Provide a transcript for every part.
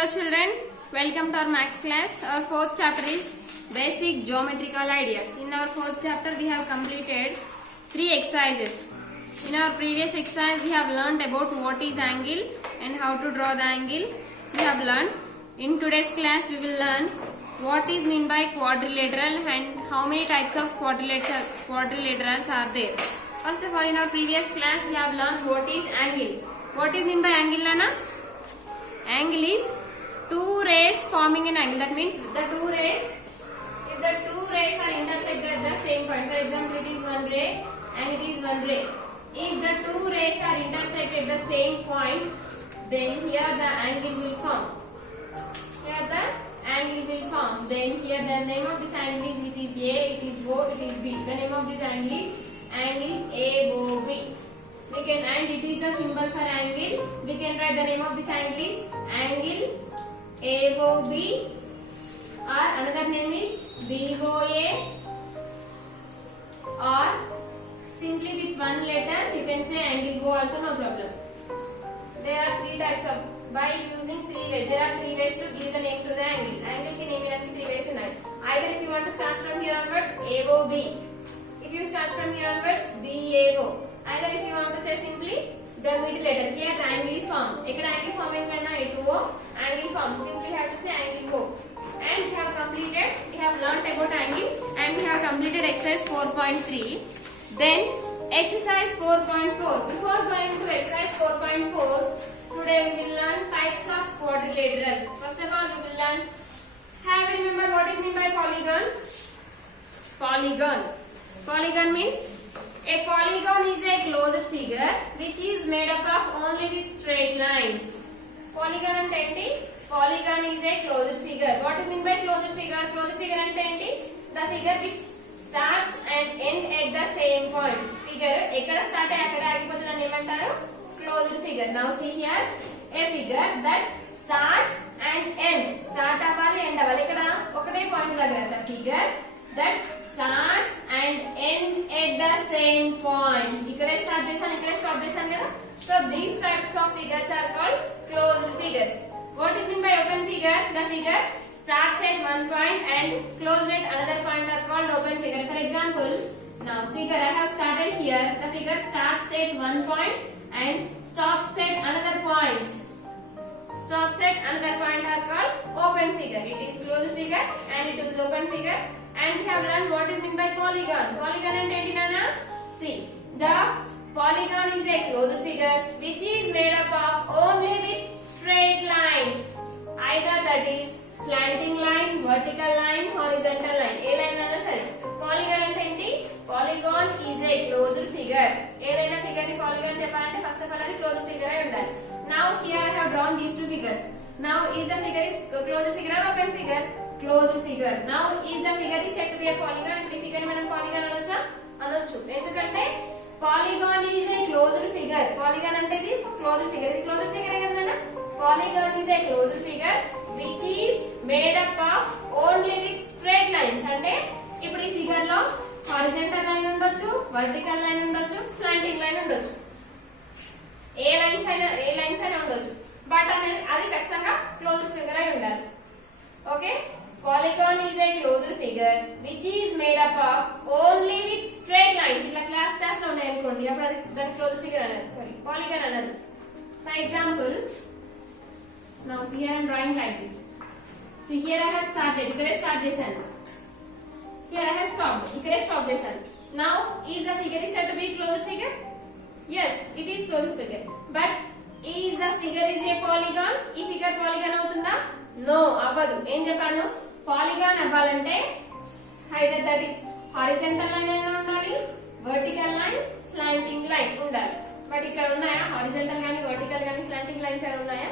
Hello children, welcome to our maths class. Our fourth chapter is basic geometrical ideas. In our fourth chapter we have completed 3 exercises. In our previous exercise we have learned about what is angle and how to draw the angle. We have learned. In today's class we will learn what is meant by quadrilateral and how many types of quadrilaterals are there. First of all, in our previous class we have learned what is angle. What is meant by angle, Lana? Angle is two rays forming an angle. That means the two rays, if the two rays are intersect at the same point, for example it is one ray and it is one ray. If the two rays are intersect at the same point, then here the angle will form. Here the angle will form. Then here the name of this angle is, it is A, it is O, it is B. The name of this angle is angle AOB. We can, and it is the symbol for angle. We can write the name of this angle is angle AOB, or another name is BOA, or simply with one letter you can say angle O also, no problem. There are 3 types of, by using 3 ways. There are 3 ways to give the name to the angle. Angle ki name in 3 ways tonight. Either if you want to start from here onwards, AOB. If you start from here onwards, BAO. Either if you want to say simply the middle letter. Here the angle is formed. Ekkada angle forming lana itu O, angle formed. Simply have to say angle O. And we have completed, we have learnt about angle and we have completed exercise 4.3. Then exercise 4.4. Before going to exercise 4.4, today we will learn types of quadrilaterals. First of all, we will learn, have you remember what is meant by polygon? Polygon. Polygon means a polygon is a closed figure which is made up of only with straight lines. Polygon ante enti? Polygon is a closed figure. What is meant by closed figure? Closed figure ante enti? The figure which starts and end at the same point. Figure ekkada start ayi akkada agipotundani emantaru? Closed figure. Now see here, a figure that starts and end. Start avali, end avali. Ikkada okate point lagara. The figure that starts and ends at the same point. Ikkade start chesanu, ikkade stop chesanu kada. So these types of figures are called closed figures. What is meant by open figure? The figure starts at one point and closed at another point are called open figure. For example, now figure I have started here. The figure starts at one point and stops at another point. Stops at another point are called open figure. It is closed figure and it is open figure. And we have learned what is meant by polygon. Polygon and enti nana? See, the polygon is a closed figure which is made up of only with straight lines. Either that is slanting line, vertical line, horizontal line. A line nana sare. Polygon ante enti? Polygon is a closed figure. Edaina figure ni polygon cheppalante first of all adi closed figure ayi undali. Now here I have drawn these 2 figures. Now is the figure is closed figure or open figure? Closed figure. Now is the figure is said to be a polygon. Ippudu ee figure ni manam polygon anocha? Anochu. Endukante polygon is a closed figure. Polygon ante idi closed figure. Idi closed figure kadana? Polygon is a closed figure which is made up of only with straight lines. Ante ippudu ee figure lo horizontal line undochu, vertical line undochu, slanting line undochu. A lines అయినా ఉండొచ్చు, but అనేది అది ఖచ్చితంగా closed figure అయి ఉండాలి. Okay, polygon is a closed figure which is made up of only with straight lines. ఇలా class లో ఉన్నాయి అనుకోండి, అప్పుడు అది దాని క్లోజ్డ్ ఫిగర్ అన్నారు, సారీ పాలిగాన్ అన్నారు. For example, now see here I am drawing like this. See here I have started, ఇక్కడే స్టార్ట్ చేశాను. హియర్ ఐ హావ్ స్టాప్డ్, ఇక్కడే స్టాప్ చేశాను. Now is the figure is said to be closed figure? Yes, it is closed figure. But is the figure is a polygon? ఈ figure polygon అవుతుందా? No, అవ్వదు. ఏం చెప్పాను? Polygon అవ్వాలంటే either that is horizontal line అయినా ఉండాలి, vertical line, slanting line ఉండాలి. But ఇక్కడ ఉన్నాయా horizontal గాని vertical గాని slanting lines ఏమైనా ఉన్నాయా?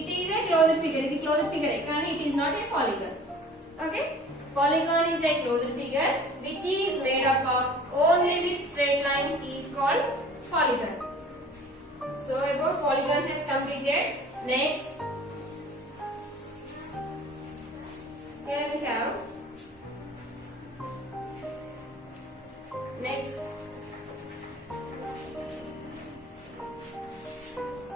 It is a closed figure. ఇది closed figure కానీ it is not a polygon. Okay? Polygon is a closed figure which is made up of only with straight lines is called polygon. So about polygon has completed. Next, here we have next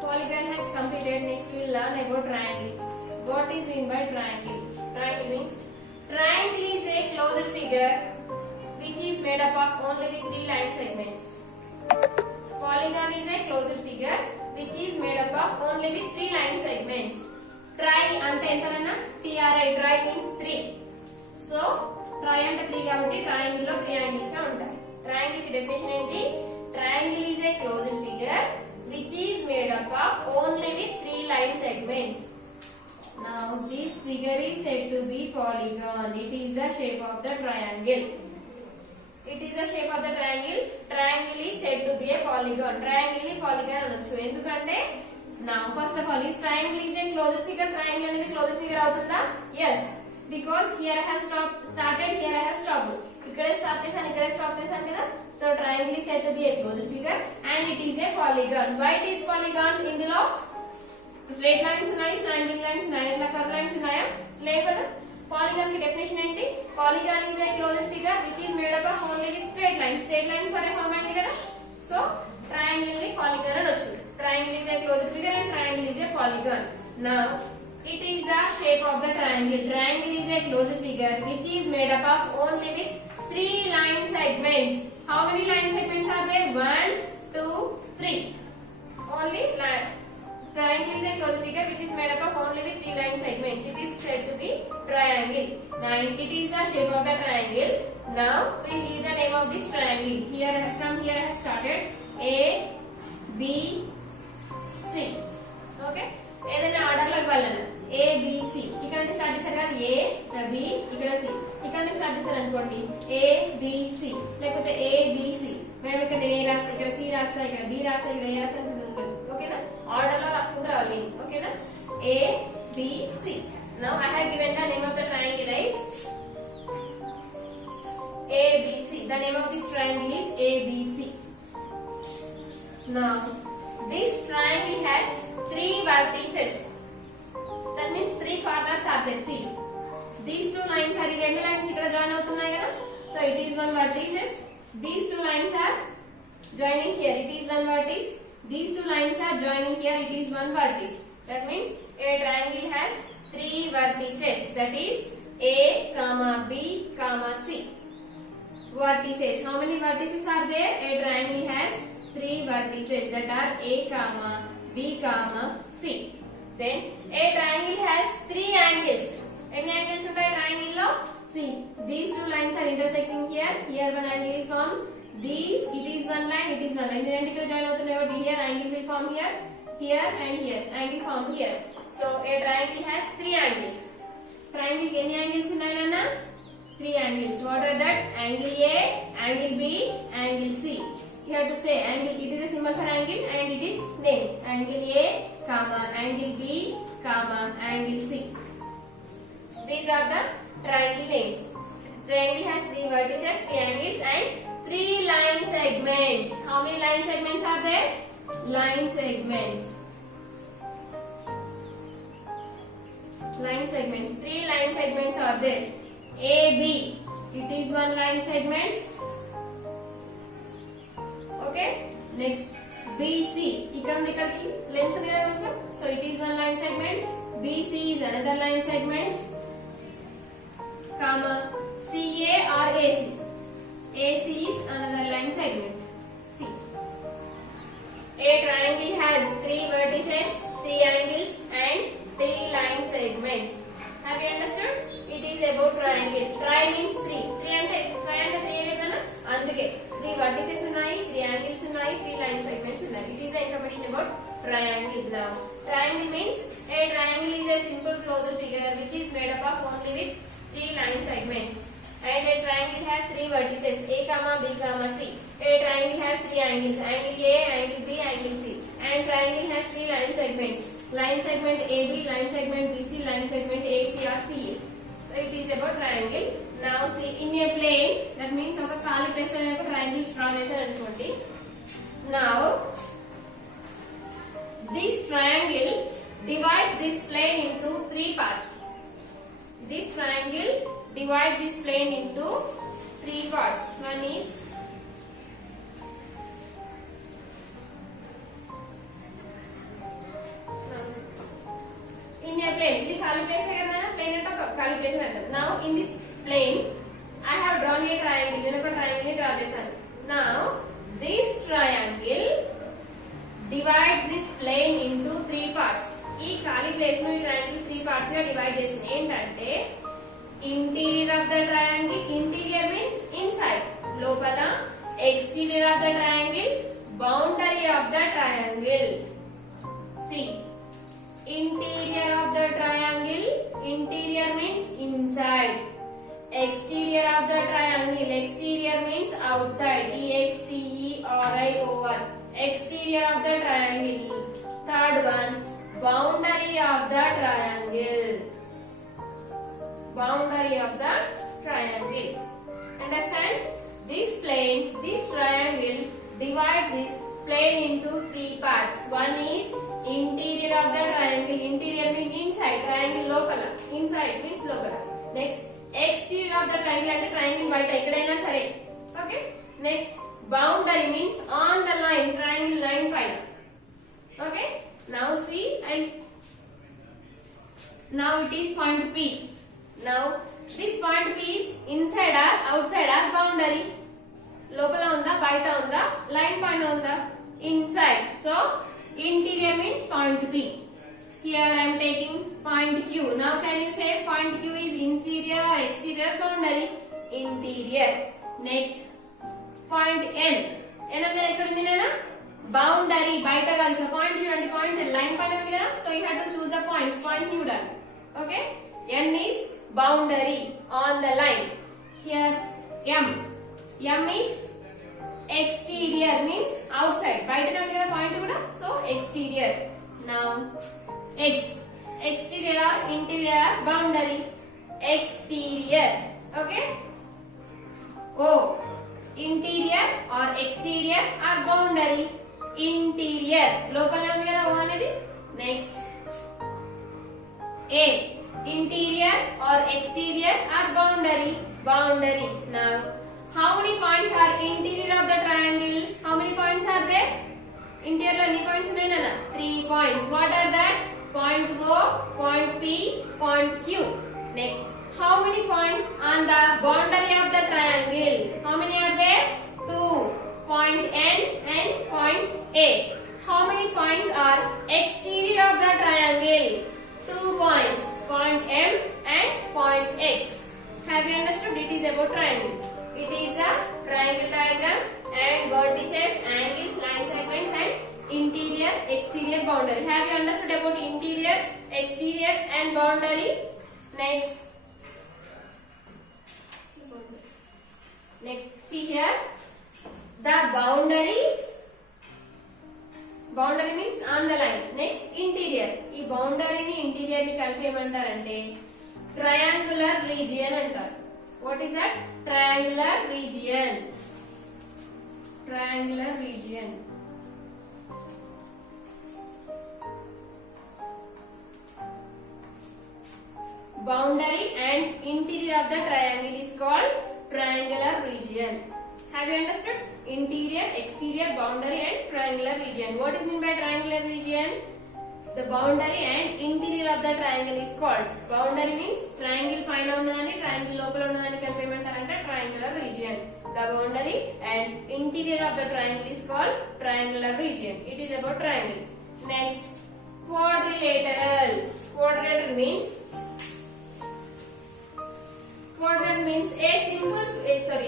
polygon has completed. Next we will learn about triangle. What is mean by triangle? Triangle means triangle is a closed figure which is made up of only with three line segments. Polygon is a closed figure which is made up of only with three line segments. Tri ante entanana tri, tri means 3. So tri ante 3 kabatti triangle lo 3 angles ga untayi. Triangle ki definition enti? Triangle is a closed figure which is made up of only with three line segments. Now this figure is said to be polygon. It is the shape of the triangle. It is the shape of the triangle. Triangle is said to be a polygon. Triangle ni polygon anochu. Endukante now first of all, is triangle is a closed figure. Triangle is a closed figure avutunda? Yes, because here I have started, here I have stopped. Ikkade start chesanu, ikkade stop chesanu kada. So triangle is said to be a closed figure and it is a polygon. Why it is polygon? Indulo straight lines unnai, slanting lines unnai, itla curve lines unnaya? Levu kada. Polygon ki definition enti? Polygon is a closed figure which is made up of only with straight lines. Straight lines are form ayindi kada. So triangle ni polygon anochu. Triangle is a closed figure and triangle is a polygon. Now it is the shape of the triangle. Triangle is a closed figure which is made up of only with three line segments. How many line segments are there? 1, 2, 3. Only line. Triangle is a closed figure which is made up of only with three line segments. It is said to be triangle. Now it is the shape of the triangle. Now we will give the name of this triangle. Here from here I have started A, B, C. Okay. ఏదైనా order లోకి వెళ్ళాను A B C. ఇక్కడ నుంచి start చేశారు కదా A, B, ఇక్కడ C. ఇక్కడ నుంచి స్టార్ట్ చేశారు అనుకోండి A B C లేకపోతే A B C. మేము ఇక్కడ A రాస్తా, ఇక్కడ C రాస్తా, ఇక్కడ B రాస్తా, ఇక్కడ A రాస్తా ఉంటుంది. ఓకేనా? ఆర్డర్ లో రాసుకుంటూ రావాలి. ఓకేనా? A B C. Now I have given the name of the triangle as A B C. The name of this triangle is A B C. Now this triangle has three vertices. That means three corners are there. See, these two lines are రెండు lines ఇక్కడ join అవుతున్నాయి కదా. So it is one vertices. These two lines are joining here. It is one vertex. These two lines are joining here. It is one vertex. That means a triangle has three vertices. That is A, B, C. Vertices. How many vertices are there? A triangle has three vertices that are A, B, C. Then a triangle has three angles. Any angles in the triangle lo? See, these two lines are intersecting here. Here one angle is formed. These, it is one line, it is one line. Then ఇక్కడ join అవుతున్నాయి. Here angle will form here, here and here. Angle form here. So a triangle has three angles. Triangle ఎన్ని angles ఉన్నాయి నాన్న? Three angles. What are that? Angle A, angle B, angle C. You have to say angle. It is a symbol for angle and it is name. Angle A, angle B, angle C. These are the triangle names. Triangle has three vertices, three angles and three line segments. How many line segments are there? Line segments. Line segments. Three line segments are there. A, B. It is one line segment. Okay. Next BC. Ikkadiki length kada koncham. So it is one line segment. BC is another line segment. Comma CA or AC. AC is another line segment. C. A triangle has three vertices, three angles and three line segments. Have you understood? It is about triangle. Tri means three. Three ante three edana anduke three vertices unnai, three angles unnai, three line segments unnai. It is the information about triangle. Now triangle means a triangle is a simple closed figure which is made up of only with three line segments. And a triangle has three vertices A, B, C. A triangle has three angles, angle A, angle B, angle C. And triangle has three line segments. Line segment AB, line segment BC, line segment AC or CA. So it is about triangle. Now see, in a plane, that means ఒక ఖాళీ place లో ఒక triangle draw చేశారు అనుకోండి. Now this triangle divides this plane into three parts. This triangle divides this plane into three parts. One is in a plane. ఖాళీ place కదా, plane అంటే ఒక ఖాళీ ప్లేస్ అంటారు. Now in this plane I have drawn a triangle, నేను ఒక triangle draw చేశాను. Now this triangle divide this plane into 3 parts. ఈ ఖాళీ ప్లేస్ ను ఈ ట్రయాంగిల్ 3 పార్ట్స్ గా డివైడ్ చేసింది. ఏంటంటే interior of the triangle, interior means inside లోపల, exterior of the triangle, boundary of the triangle. C interior of the triangle, interior means inside, exterior of the triangle, exterior means outside, exterior, exterior of the triangle. Third one, boundary of the triangle, boundary of the triangle. Understand? This plane, this triangle divides this plane into 3 parts. One is interior of the triangle, interior means inside, triangle lopala, inside means lopala. Next, exterior of the triangle అంటే triangle బయట ఎక్కడైనా సరే. Okay? Next, boundary means on the line, triangle line పైన. Okay? Now see, now it is point P. Now this point P is inside or outside or boundary. లోపల ఉందా, బయట ఉందా, line పైన ఉందా, inside. So interior means point P. Here I am taking point Q. Now can you say point Q is interior or exterior boundary? Interior. Next, point N. N అనేది ఎక్కడ ఉంది నేనా, boundary బయట కాదు. ఇక్కడ పాయింట్ చూడండి, పాయింట్ లైన్ పైన ఉంది కదా. So you have to choose the points, point చూడాలి. Okay? N is boundary on the line. Here M. M is exterior means outside, బయట ఉంది కదా పాయింట్ కూడా. So exterior. Now X, exterior or interior boundary, exterior. Okay? O, interior or exterior or boundary, interior. లోపల ఉంది కదా O అనేది. Next, A, interior or exterior or boundary, boundary. Now how many points are interior of the triangle? How many points are there? Interior lo any points unnayana? 3 points. What are that? Point O, point P, point Q. Next, how many points on the boundary of the triangle? How many are there? 2. Point N and point A. How many points are exterior of the triangle? 2 points. Point M and point X. Have you understood? It is about triangle. It is a triangle diagram and vertices, angles, line segments and interior, exterior, boundary. Have you understood about interior, exterior and boundary? Next, see here, the boundary means on the line. Next, interior. ఈ boundary ni interior ni కలిపి ఏమంటారంటే triangular region అంటారు. What is that? Triangular region. Triangular region. Boundary and interior of the triangle is called triangular region. Have you understood? Interior, exterior, boundary and triangular region. What is meant by triangular region? The boundary and interior of the triangle is called. Boundary means triangle paina unnadani, triangle lopala unnadani కలిపి ఏమంటారంటే triangular region. The boundary and interior of the triangle is called triangular region. It is about triangle. Next, quadrilateral. Quadrilateral means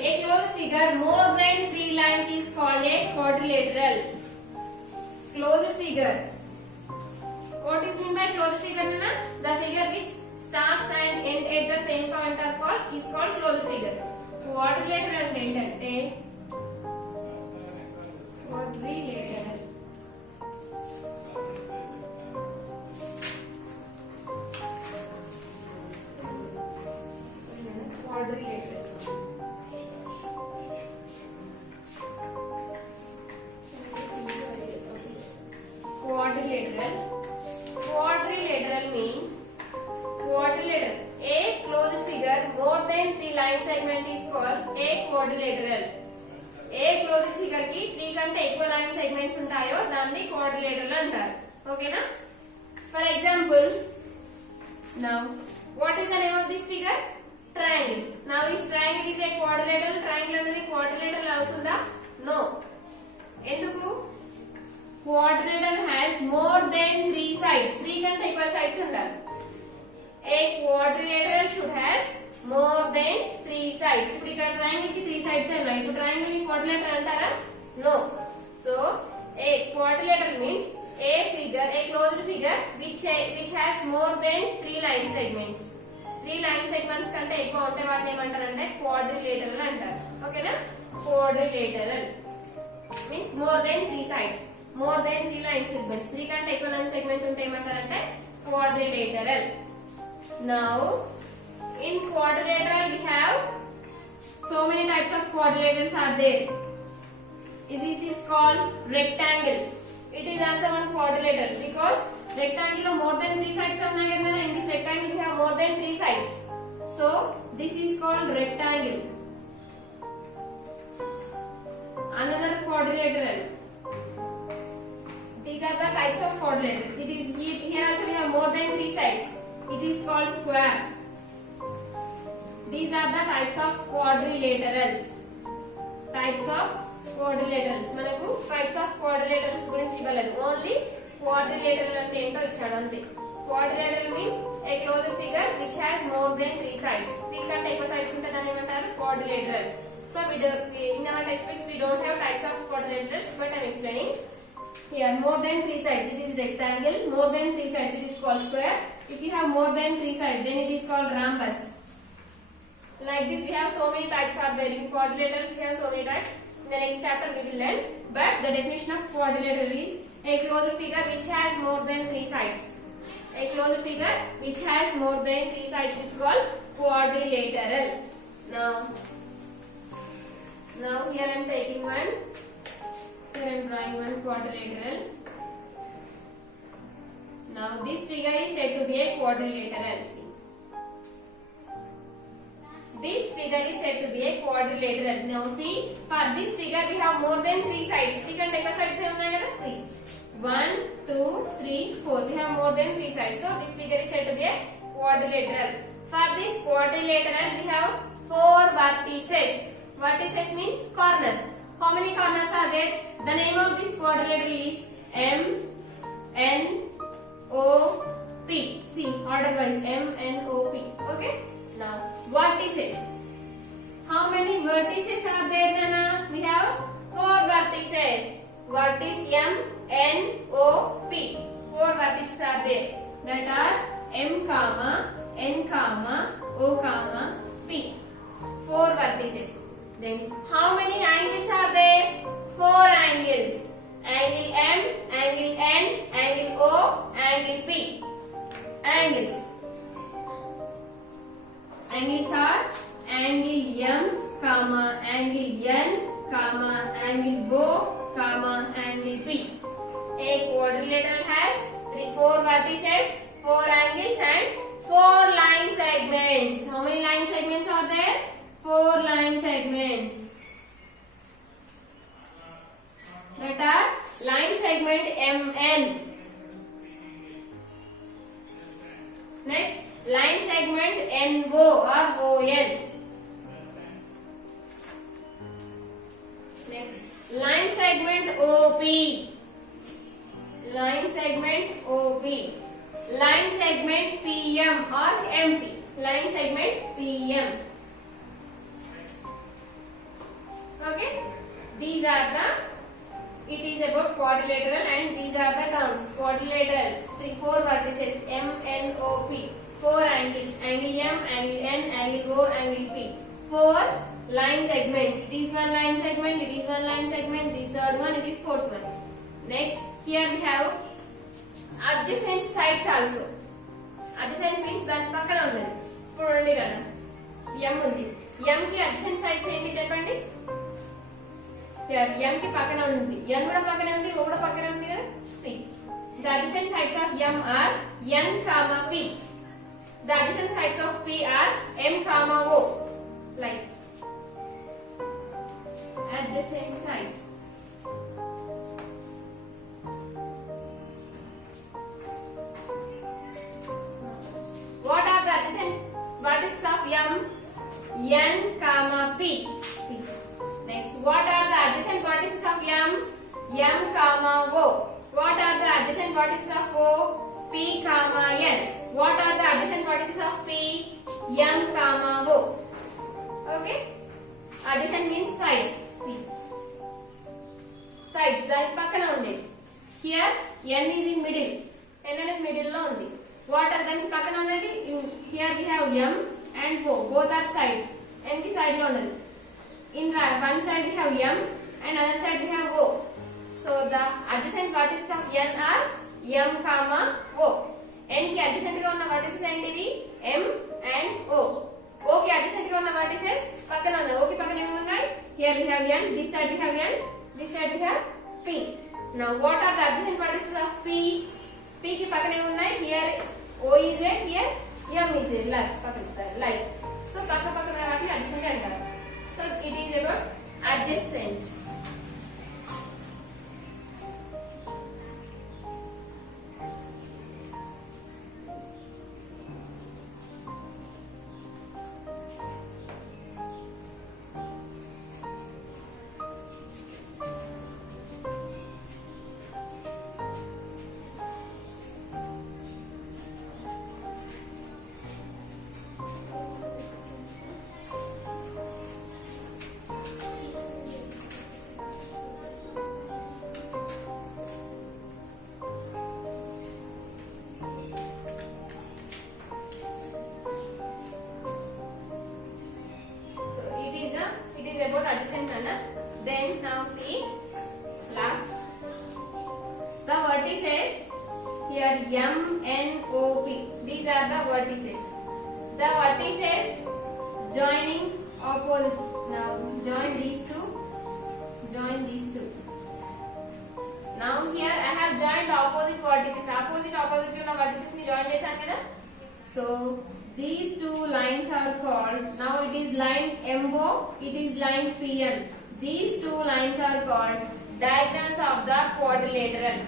a closed figure more than 3 lines is called a quadrilateral. Closed figure. What is meant by closed figure? The figure which starts and end at the same point is called closed figure. Quadrilateral అంటే quadrilateral. Quadrilateral means a closed figure more than 3 line segment is called a quadrilateral. A closed figure ki 3 కంటే ఎక్కువ line segments ఉంటాయో దాన్ని quadrilateral అంటారు. ఓకేనా? For example, Now, what is the name of this figure? Triangle. Now, is triangle is a quadrilateral? Triangle అనేది quadrilateral అవుతుందా? No. ఎందుకు? Quadrilateral has more than 3 sides. 3 కంటే ఎక్కువ sides ఉండాలి. A quadrilateral should has more than 3 sides. ఇప్పుడు ఇక్కడ triangle కి 3 sides ఉన్నాయి. ఇప్పుడు triangle ని quadrilateral అంటారా? No. So, a quadrilateral means a figure, a closed figure which has more than 3 line segments. 3 line segments కంటే ఎక్కువ ఉంటే వాటిని ఏమంటారంటే quadrilateral అంటారు. ఓకేనా? Quadrilateral means more than 3 sides. More than 3 line segments. 3 కంటే ఎక్కువ line segments ఉంటే ఏమంటారంటే quadrilateral. Now, in quadrilateral we have so many types of quadrilaterals are there. This is called rectangle. It is also one quadrilateral because rectangle లో more than 3 sides ఉన్నాయి కదా. In this rectangle we have more than 3 sides. So this is called rectangle. Another quadrilateral. These are the types of quadrilaterals. It is here also we have more than 3 sides. It is called square. These are the types of quadrilaterals. Types of quadrilaterals. మనకు types of quadrilaterals గురించి ఇవ్వలేదు. Only quadrilateral అంటే ఏంటో ఇచ్చాడు అంతే. Quadrilateral means a closed figure which has more than 3 sides. 3 కంటే ఎక్కువ sides ఉంటే దాన్ని ఏమంటారు quadrilaterals. So in our textbooks we don't have types of quadrilaterals, but I am explaining here. More than 3 sides it is rectangle. More than 3 sides it is called square. If you have more than 3 sides then it is called rhombus. Like this we have so many types are there. In quadrilaterals we have so many types. In the next chapter we will learn. But the definition of quadrilateral is a closed figure which has more than 3 sides. A closed figure which has more than 3 sides is called quadrilateral. Now here I am taking one. Here I am drawing one quadrilateral. Now this figure is said to be a quadrilateral. See. This figure is said to be a quadrilateral. Now see, for this figure we have more than 3 sides. 3 కంటే ఎక్కువ sides ఉన్నాయి కదా. See, 1, 2, 3, 4. We have more than 3 sides. So this figure is said to be a quadrilateral. For this quadrilateral we have 4 vertices. Vertices means corners. How many corners are there? The name of this quadrilateral is M N O P. See, order wise M N O P. Okay. Now, vertices. How many vertices are there, Nana? We have 4 vertices. Vertice M, N, O, P. 4 vertices are there. That are M, N, O, P. 4 vertices. Then, how many angles are there? 4 angles. Angle M, angle N, angle O, angle P. Angles. Angles are angle M, angle N, angle O, angle P. A quadrilateral has 4 vertices, 4 angles and 4 line segments. How many line segments are there? 4 line segments. That are line segment MN. Next, line segment NO or ON. Next, line segment OP. Line segment OP. Line segment PM or MP. Line segment PM. Okay, these are the, it is about quadrilateral and these are the terms. Quadrilateral, 4 vertices M, N, O, P. 4 angles, angle M, angle N, angle O, angle P. 4 line segments. It is one line segment, it is one line segment, this third one, it is fourth one. Next, here we have adjacent sides also. Adjacent means that పక్కన ఉన్నది. ఇప్పుడు ఉంది కదా. M ఉంది. M కి adjacent sides ఏంటి చెప్పండి? Here M కి పక్కన ఉంది. N కూడా పక్కనే ఉంది, O కూడా పక్కనే ఉంది కదా. See. The adjacent sides of M are N, P. The adjacent sides of P are M, O. Like adjacent sides. M? N comma P. See. Next, what are the adjacent vertices of M? M comma O. What are the adjacent vertices of O? P comma N. What are the adjacent vertices of P? M comma O. Okay? Adjacent means sides. See. Sides. దాని పక్కన ఉండేది. Here N is in middle. N అనేది middle లో ఉంది. What are దానికి పక్కన ఉన్నది? Here we have M and O. Both are side. N కి side లో ఉన్నది. In one side we have M and other side we have O. So the adjacent vertices of N are M comma O. N కి adjacent గా ఉన్న vertices ఏంటివి? M and O. O కి adjacent గా ఉన్న vertices పక్కన ఉన్నాయి. O కి పక్కన ఏమి ఉన్నాయి? Here we have N, this side we have N, this side we have P. Now what are the adjacent vertices of P? P కి పక్కన ఏమి ఉన్నాయి? Here O is there, here M is there. Like. So పక్కన వాటిని adjacent అంటారు. So it is about adjacent. About adjacent manner. Then now see last the vertices here M, N, O, P. These are the vertices. The vertices joining opposite. Now join these two. Join these two. Now here I have joined opposite vertices. Opposite ఉన్న vertices ni join చేశాను కదా. So these two lines are called, now it is line MO, it is line PN. These two lines are called diagonals of the quadrilateral.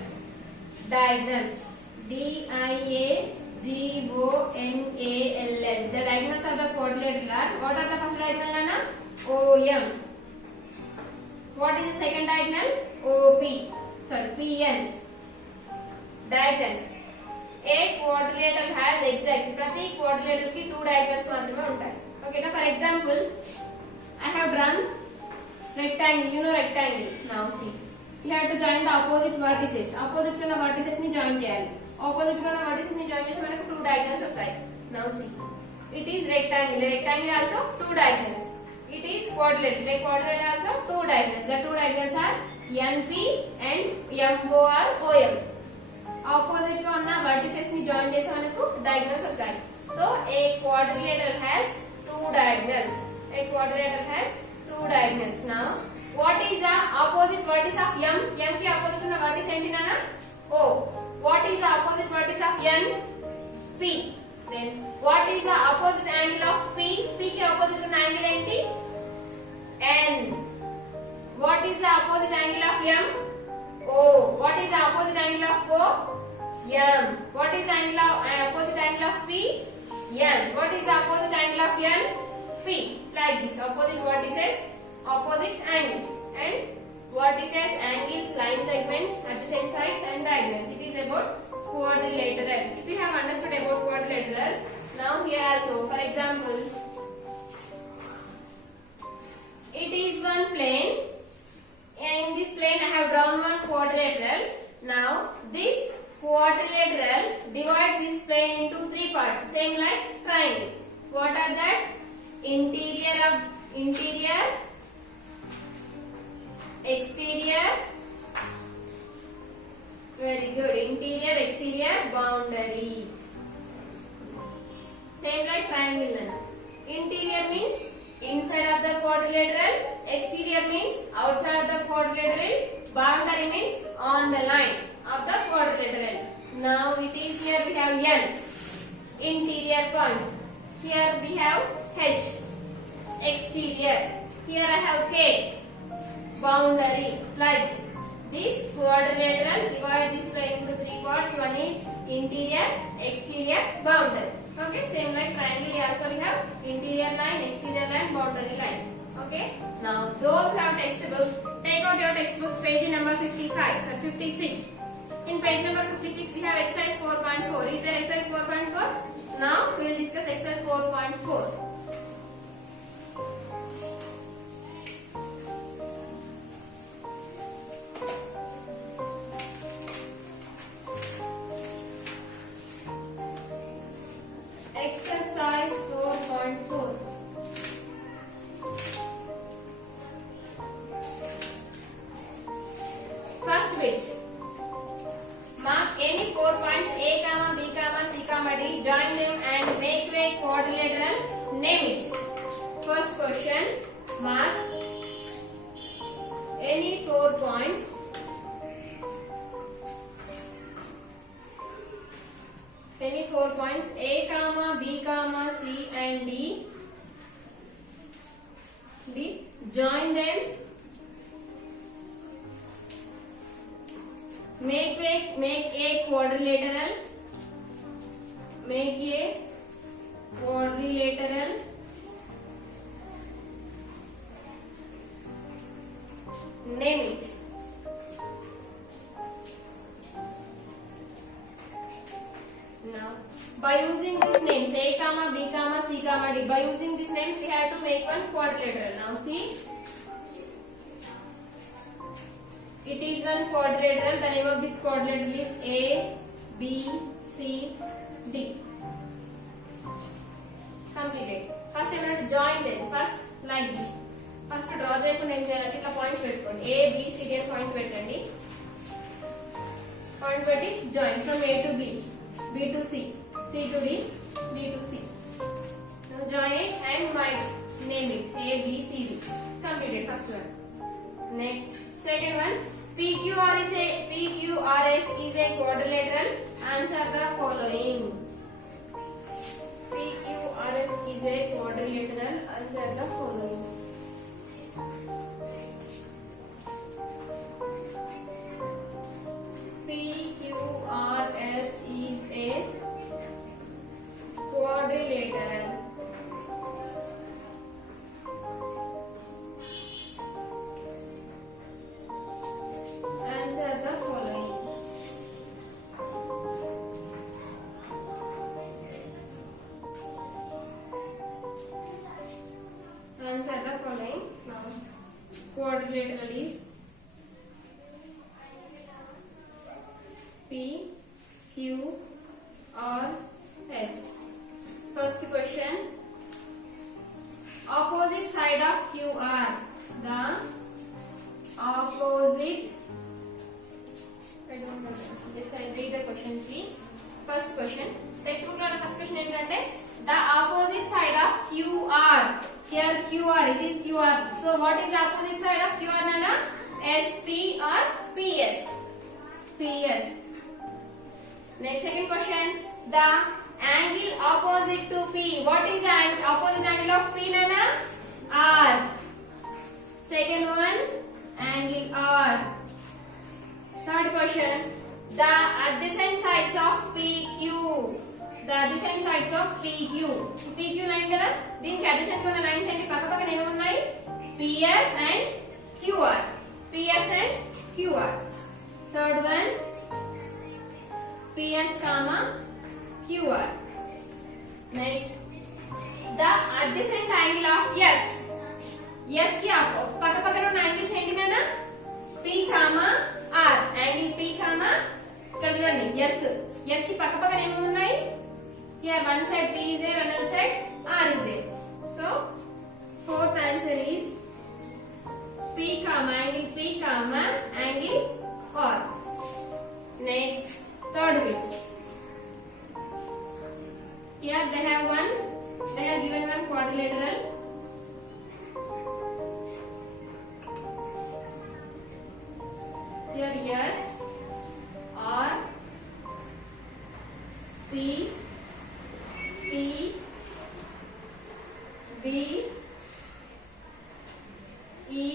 Diagonals. D-I-A-G-O-N-A-L-S. The diagonals of the quadrilateral are, what are the first diagonal Nana? OM. What is the second diagonal? OP. Sorry, PN. Diagonals. A quadrilateral has exact ప్రతి quadrilateral కి 2 diagonals మాత్రమే ఉంటాయి. ఓకేనా? For example I have drawn rectangle. You know rectangle. Now see. You have to join the opposite vertices. Opposite ఉన్న vertices ని join చేయాలి. Opposite ఉన్న vertices ని join చేస్తే మనకు 2 diagonals వస్తాయి. Now see. It is rectangle. Rectangle also 2 diagonals. It is quadrilateral. A quadrilateral also 2 diagonals. The 2 diagonals are NP and MO or OM. Opposite గా ఉన్న vertices ని join చేస్తే మనకు diagonals వస్తాయి. So a quadrilateral has 2 diagonals. A quadrilateral has 2 diagonals. Now what is the opposite vertex of M? M కి opposite ఉన్న vertex ఏంటి నాన్న? O. What is the opposite vertex of N? P. Then what is the opposite angle of P? P కి opposite ఉన్న angle ఏంటి? N. What is the opposite angle of M? O. What is the opposite angle of O? M. What is the opposite angle of P? N. What is the opposite angle of N? P. Like this. Opposite vertices, opposite angles. And vertices, angles, line segments, adjacent sides and diagonals. It is about quadrilateral. If you have understood about quadrilateral, now here also, for example, it is one plane. In this plane I have drawn one quadrilateral. Now this quadrilateral divides this plane into 3 parts, same like triangle. What are that? Interior, exterior. Very good. Interior, exterior, boundary. Same like triangle. Interior means inside of the quadrilateral. Exterior means outside of the quadrilateral. Boundary means on the line of the quadrilateral. Now it is here we have N. Interior point. Here we have H. Exterior. Here I have K. Boundary. Like this. This quadrilateral divide this plane into 3 parts. One is interior, exterior, boundary. Okay, same like triangle. Here also we have interior line, exterior line, boundary line. Okay. Now those who have textbooks, take out your textbooks, page number 55, so 56. In page number 56, we have exercise 4.4. Is there exercise 4.4? Now we will discuss exercise 4.4. Exercise 4.4. First bit. Mark any 4 points A, B, C, D. Join them and make a quadrilateral. Name it. First question. Mark any 4 points. Any 4 points A, B, C and D. Join them. Make a quadrilateral. Make a quadrilateral. Name it. Now, by using these names A, B, C, D, by using these names we have to make one quadrilateral. Now see, it is one quadrilateral. The name of this quadrilateral is A, B, C, D. Completed. First, I am going to join them. First, like this. First, draw చేయకుండా ఏం చేయాలంటే ఇట్లా points పెట్టుకోండి. A, B, C, D points పెట్టండి. Point పెట్టి join from A to B, B to C, C to D, D to C. Now join it and name it A, B, C, D. Completed. First one. Next, second one. PQRS is a quadrilateral. Answer the following. PQRS is a quadrilateral. Answer the following. PQRS is a quadrilateral. Answer the following. Answer the following. Now, quadrilateral is P, Q, R, S. First question. Opposite side of QR. The opposite. I don't know. Just I'll read the question. See. First question. Textbook lo first question ఏంటంటే the opposite side of QR. Here QR. It is QR. So what is the opposite side of QR, Nana? SP or PS? PS. Next, second question. The angle opposite to P. What is the opposite angle of P, Nana? R. Second one, angle R. Third question. The adjacent sides of PQ. The adjacent sides of PQ. PQ line kada? దీనికి adjacent ఉన్న lines ఏంటి? పక్కపక్కన ఏమి ఉన్నాయి? PS and QR. PS and QR. Third one. PS comma QR. Next, the adjacent angle of S. S की आपको पक्का ఉన్న angles ఏంటి నాన్న? P comma R. Angle P comma ఇక్కడ చూడండి S. S की పక్కన ఏమేమి ఉన్నాయి? Here one side P is there, another side R is there. So fourth answer is P comma angle P comma angle R. Next, third bit. Here they have given one quadrilateral. Here S, R, C, P, B, E,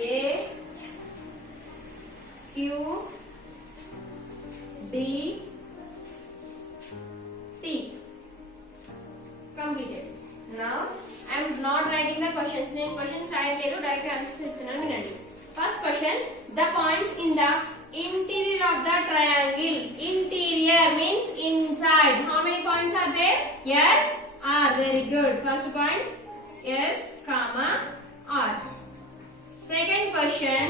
A, Q, D, T. completed. Now I am not writing the questions. నేను questions రాయట్లేదు, direct answers చెప్తున్నాను వినండి. First question, the points in the interior of the triangle. Interior means inside. How many points are there? Yes, R. Very good. First point, yes, comma, R. Second question,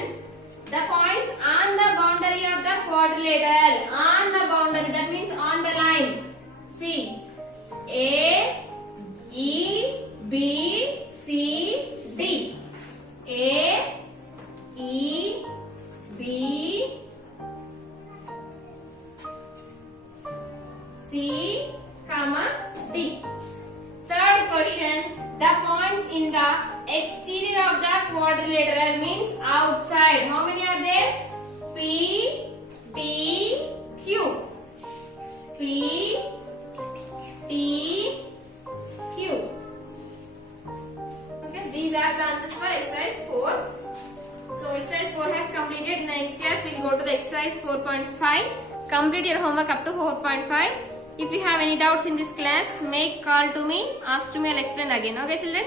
the points on the boundary of the quadrilateral. On the boundary, that means on the line. See, A, E, B, C, D. A, E, B, C, comma, D. Third question, the points in the exterior of the quadrilateral means outside. How many are there? P, T, Q. P, T, Q. Okay, these are the answers for exercise 4. So exercise 4 has completed. Next class we'll go to the exercise 4.5. Complete your homework up to 4.5. If you have any doubts in this class, make call to me, ask to me, I'll explain again. Okay children?